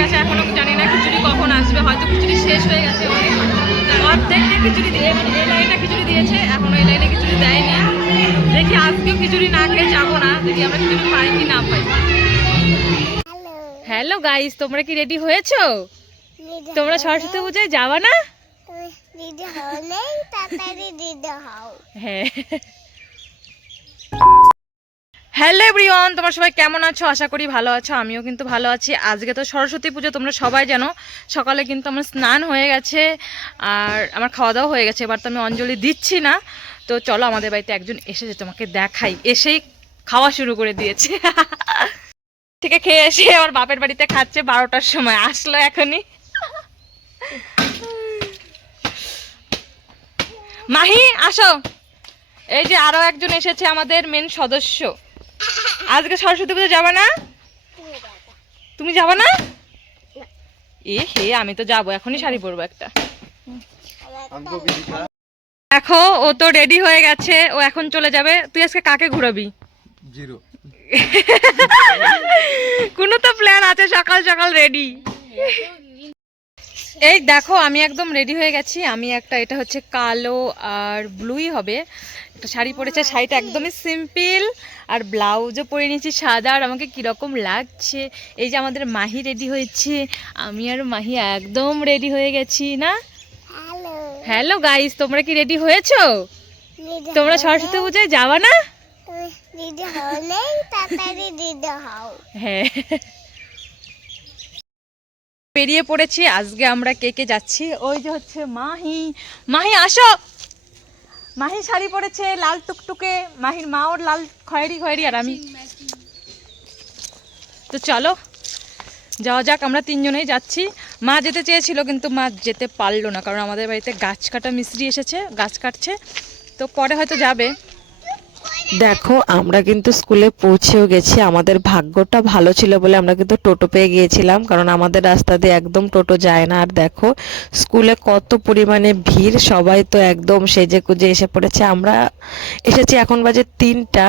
গেছে এখনও জানি না খিচুড়ি কখন আসবে হয়তো খিচুড়ি শেষ হয়ে গেছে অর্ধেকটা খিচুড়ি দিয়ে মানে এই লাইনে খিচুড়ি দিয়েছে এখনও এই লাইনে খিচুড়ি দেয়নি। দেখি আজকেও খিচুড়ি না খেয়ে যাব না দেখি আমরা খিচুড়ি পাই কি না পাই। হ্যালো গাইস তোমরা কি রেডি হয়েছো? তোমরা সরস্বতী পূজায় যাবা না? হ্যাঁ। হ্যালো এভরিওয়ান তোমার সবাই কেমন আছো? আশা করি ভালো আছো, আমিও কিন্তু ভালো আছি। আজকে তো সরস্বতী পুজো, তোমরা সবাই জানো। সকালে কিন্তু আমার স্নান হয়ে গেছে, আর আমার খাওয়া দাওয়া হয়ে গেছে। এবার তো আমি অঞ্জলি দিচ্ছি না। তো চলো আমাদের বাড়িতে একজন এসেছে তোমাকে দেখাই। এসেই খাওয়া শুরু করে দিয়েছে। থেকে খেয়ে এসে আমার বাপের বাড়িতে খাচ্ছে বারোটার সময়। আসলো এখনই। মাহি, আসো। এই যে আরও একজন এসেছে আমাদের মেন সদস্য। আজকে সরস্বতী পুজো যাবে না? তুমি যাবে না? এ হে আমি তো যাব এখনই শাড়ি পরবো একটা। দেখো ও তো রেডি হয়ে গেছে ও এখন চলে যাবে। তুই আজকে কাকে ঘুরাবি? জিরো। কোনো তো প্ল্যান আছে সকাল সকাল রেডি এই দেখো আমি একদম রেডি হয়ে গেছি। আমি একটা এটা হচ্ছে কালো আর ব্লুই হবে। একটা শাড়ি পরেছে শাড়িটা একদমই সিম্পল আর ব্লাউজও পরে নিয়েছি সাদা আর আমাকে কীরকম লাগছে। এই যে আমাদের মাহি রেডি হয়েছে আমি আর মাহি একদম রেডি হয়ে গেছি না? হ্যালো গাইস তোমরা কি রেডি হয়েছো? তোমরা সরস্বতী পূজায় যাবা না? হ্যাঁ। বেরিয়ে পড়েছি আজকে আমরা কে কে যাচ্ছি? ওই যে হচ্ছে মাহি। মাহি আসো! মাহি শাড়ি পরেছে, লাল টুকটুকে, মাহির মা ওর লাল খয়েরি খয়েরি, আর আমি। তো চলো, যাওয়া যাক, আমরা তিনজনেই যাচ্ছি। মা যেতে চেয়েছিল, কিন্তু মা যেতে পারল না, কারণ আমাদের বাড়িতে গাছ কাটা মিস্ত্রি এসেছে, গাছ কাটছে। তো পরে হয়তো যাবে। দেখো আমরা কিন্তু স্কুলে পৌঁছেও গেছি। আমাদের ভাগ্যটা ভালো ছিল বলে আমরা কিন্তু টোটো পেয়ে গিয়েছিলাম কারণ আমাদের রাস্তা দিয়ে একদম টোটো যায় না। আর দেখো স্কুলে কত পরিমাণে ভিড় সবাই তো একদম সেজে কুজে এসে পড়েছে। আমরা এসেছি এখন বাজে তিনটা।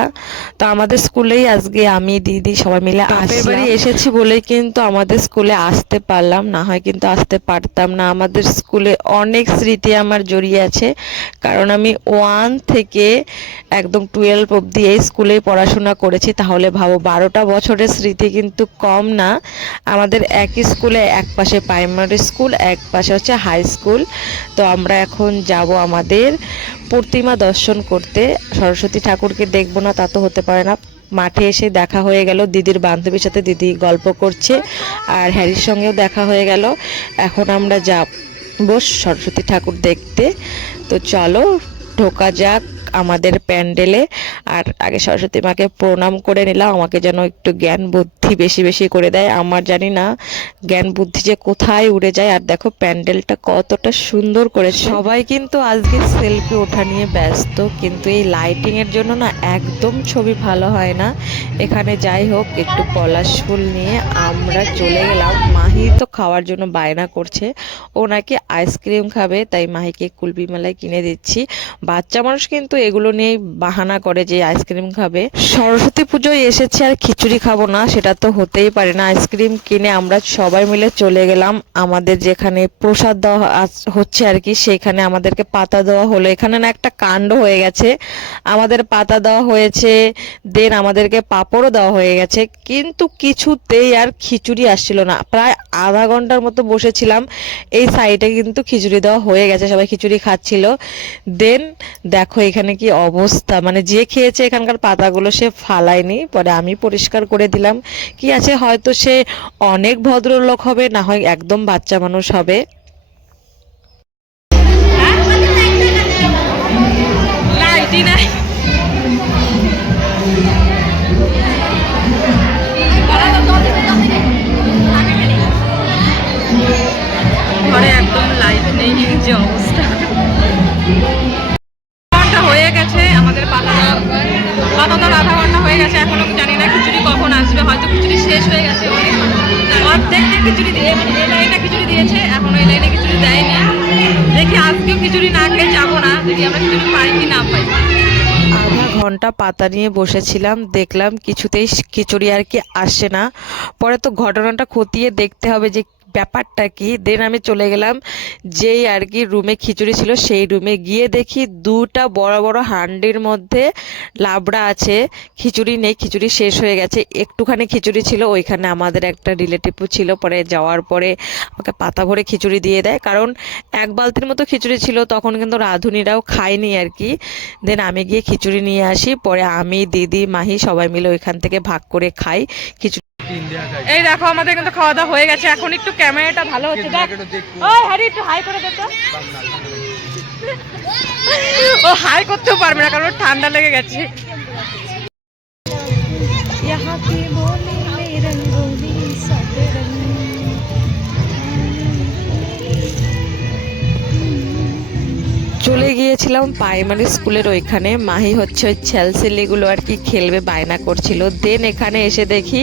তো আমাদের স্কুলেই আজকে আমি দিদি সবাই মিলে বাড়ি এসেছি বলেই কিন্তু আমাদের স্কুলে আসতে পারলাম না হয় কিন্তু আসতে পারতাম না। আমাদের স্কুলে অনেক স্মৃতি আমার জড়িয়ে আছে কারণ আমি ওয়ান থেকে একদম টুয়েলভ অবধি এই স্কুলেই পড়াশোনা করেছি, তাহলে ভাবো বারোটা বছরের স্মৃতি কিন্তু কম না। আমাদের একই স্কুলে এক পাশে প্রাইমারি স্কুল এক পাশে হচ্ছে হাই স্কুল তো আমরা এখন যাব আমাদের প্রতিমা দর্শন করতে। সরস্বতী ঠাকুরকে দেখব না, তা তো হতে পারে না। মাঠে এসে দেখা হয়ে গেল, দিদির বান্ধবীর সাথে দিদি গল্প করছে আর হ্যারির সঙ্গেও দেখা হয়ে গেল। এখন আমরা যাব সরস্বতী ঠাকুর দেখতে। তো চলো ঢোকা যাক আমাদের প্যান্ডেলে। আর আগে সরস্বতী মাকে প্রণাম করে নিলাম। আমাকে যেন একটু জ্ঞান বুদ্ধি বেশি বেশি করে দেয়। আমার জানি না জ্ঞান বুদ্ধি যে কোথায় উড়ে যায়। আর দেখো প্যান্ডেলটা কতটা সুন্দর করে সবাই কিন্তু আজকে সেলফি ওঠা নিয়ে ব্যস্ত। কিন্তু এই লাইটিং এর জন্য না একদম ছবি ভালো হয় না। এখানে যাই হোক, একটু পলাশ ফুল নিয়ে আমরা চলে গেলাম। মাহি তো খাওয়ার জন্য বায়না করছে। ও নাকি আইসক্রিম খাবে, তাই মাহিকে কুলপি মেলায় কিনে দিচ্ছি। বাচ্চা মানুষ কিন্তু এগুলো নিয়েই বাহানা করে যে আইসক্রিম খাবে। সরস্বতী পুজোয় এসেছে আর খিচুড়ি খাব না, সেটা তো হতেই পারে না। আইসক্রিম কিনে আমরা সবাই মিলে চলে গেলাম। আমাদের যেখানে প্রসাদ দেওয়া হচ্ছে আর কি সেখানে আমাদেরকে পাতা দেওয়া হলো। এখানে না একটা কাণ্ড হয়ে গেছে। আমাদের পাতা দেওয়া হয়েছে, দেন আমাদেরকে পাঁপড়ও দেওয়া হয়ে গেছে। কিন্তু কিছুতেই আর খিচুড়ি আসছিল না। প্রায় আধা ঘণ্টার মতো বসেছিলাম। এই সাইডে কিন্তু খিচুড়ি দেওয়া হয়ে গেছে, সবাই খিচুড়ি খাচ্ছিল। দেন দেখো এখানে কি অবস্থা মানে যে খেয়েছে এখানকার পাতাগুলো সে ফালায়নি, পরে আমি পরিষ্কার করে দিলাম। কি আছে, হয়তো সে অনেক ভদ্রলোক হবে, না হয় একদম বাচ্চা মানুষ হবে। খিচুড়ি দিয়ে মানে এই লাইনে খিচুড়ি দিয়েছে, এখন এই লাইনে খিচুড়ি দেয়নি। দেখি আজকেও খিচুড়ি না খেয়ে যাব না, যদি আমরা খিচুড়ি পাই কি না পাই। আধা ঘণ্টা পাতা নিয়ে বসেছিলাম, দেখলাম কিছুতেই খিচুড়ি আর কি আসে না। পরে তো ঘটনাটা খতিয়ে দেখতে হবে যে ব্যাপারটা কি দেন আমি চলে গেলাম যেই আর কি রুমে খিচুড়ি ছিল সেই রুমে গিয়ে দেখি দুটা বড় বড় হান্ডির মধ্যে লাবড়া আছে, খিচুড়ি নেই, খিচুড়ি শেষ হয়ে গেছে। একটুখানি খিচুড়ি ছিল, ওইখানে আমাদের একটা রিলেটিভও ছিল, পরে যাওয়ার পরে আমাকে পাতা ভরে খিচুড়ি দিয়ে দেয়। কারণ এক বালতির মতো খিচুড়ি ছিল, তখন কিন্তু রাঁধুনিরাও খায়নি আর কি দেন আমি গিয়ে খিচুড়ি নিয়ে আসি, পরে আমি, দিদি, মাহি সবাই মিলে ওইখান থেকে ভাগ করে খাই। খিচুড়ি এই দেখো আমাদের কিন্তু খাওয়া দাওয়া হয়ে গেছে। এখন একটু ক্যামেরাটা ভালো হচ্ছে। ও হাই ও হাই করতেও পারবে না কারণ ঠান্ডা লেগে গেছে। ইহা কি বলি গিয়েছিলাম প্রাইমারি স্কুলের ওইখানে। মাহি হচ্ছে ওই ছেলসেলিগুলো আর কি খেলবে, বায়না করছিল। দেন এখানে এসে দেখি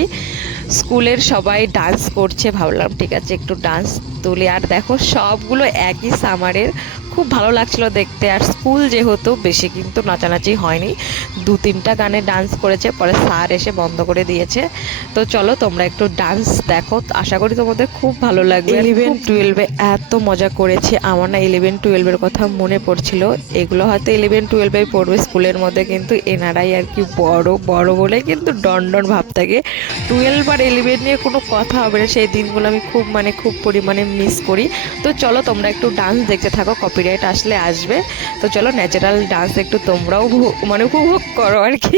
স্কুলের সবাই ডান্স করছে। ভাবলাম, ঠিক আছে, একটু ডান্স তুলি। আর দেখো, সবগুলো একই সামারের খুব ভালো লাগছিল দেখতে। আর স্কুল যেহেতু বেশি কিন্তু নাচানাচি হয়নি। দু তিনটা গানে ডান্স করেছে পরে স্যার এসে বন্ধ করে দিয়েছে। তো চলো তোমরা একটু ডান্স দেখো। আশা করি তোমাদের খুব ভালো লাগবে। ইলেভেন টুয়েলভে এত মজা করেছে। আমার না ইলেভেন টুয়েলভের কথা মনে পড়ছিল। এগুলো হয়তো ইলেভেন টুয়েলভে পড়বে স্কুলের মধ্যে কিন্তু এনারাই আর কি বড় বড় বলে কিন্তু ডন ডন ভাব থাকে। টুয়েলভ আর ইলেভেন নিয়ে কোনো কথা হবে না। সেই দিনগুলো আমি খুব মানে খুব পরিমাণে মিস করি। তো চলো তোমরা একটু ডান্স দেখতে থাকো। কপিরাইট আসলে আসবে। তো চলো ন্যাচারাল ডান্স একটু তোমরাও মানে উপভোগ করো আর কি।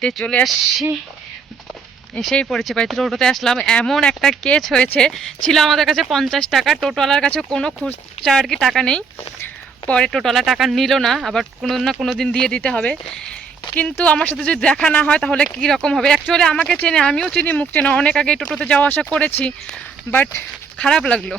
তে চলে আসছি। এসেই পড়েছে, বাড়িতে টোটোতে আসলাম। এমন একটা কেচ হয়েছে, ছিল আমাদের কাছে পঞ্চাশ টাকা। টোটোওয়ালার কাছে কোনো খুচরা আর কি টাকা নেই। পরে টোটোওয়ালা টাকা নিল না, আবার কোনো না কোনো দিন দিয়ে দিতে হবে। কিন্তু আমার সাথে যদি দেখা না হয়, তাহলে কী রকম হবে? অ্যাকচুয়ালি আমাকে চেনে, আমিও চিনি, মুখ চেনে। অনেক আগে টোটোতে যাওয়া আসা করেছি বাট খারাপ লাগল।